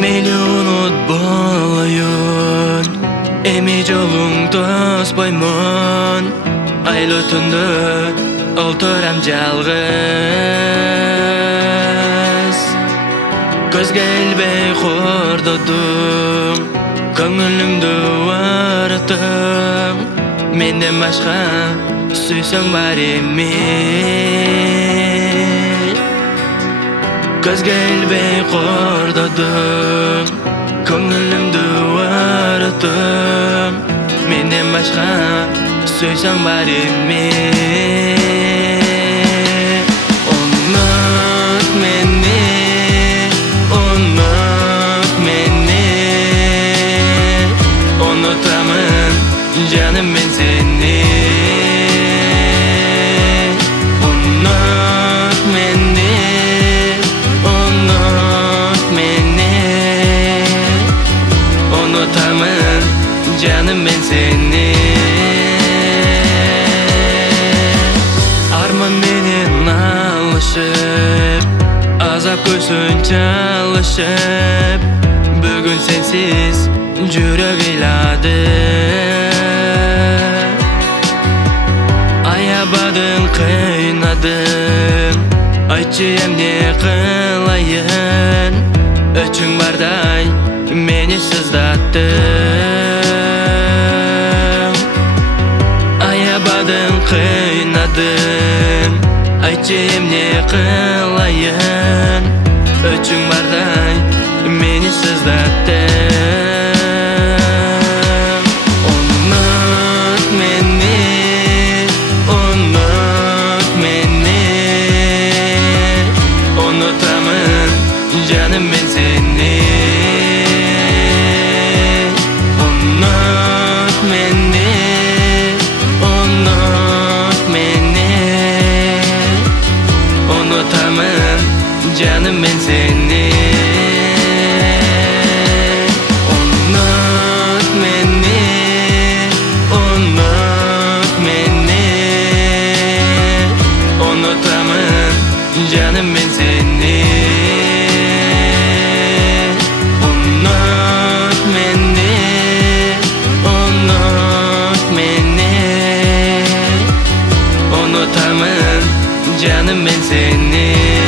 Meni unutbolayın, emi jolungda tospayman. Aylı tunda olturam jalgız. Gözge ilbey kordadım, köngülümdü varıttım. Menden başka süysöň bar emi. Gözge ilbey kordadım, köngülümdü varıttım. Menden başka süysöň bar emi. Unut meni, unut meni. Unutamın canım ben seni. Unut meni, unut meni. Unutamın canım ben seni. Arman menen alışıp, azap kösün çalışıp. Bugün sensiz jürek eyladi. Ayabadın kıynadım, aytçı emne kılayın. Öçüň barday meni sızdattın. Ayabadın kıynadım, aytçı emne kılayın. Öçüň barday meni sızdattın. Unut meni, unut meni. Unutamın canım ben seni. Unut meni, unut meni. Unutamın canım ben seni. Unut meni, unut meni. Unutamın canım ben seni. Unut meni, unut meni. Unutamın canım ben seni.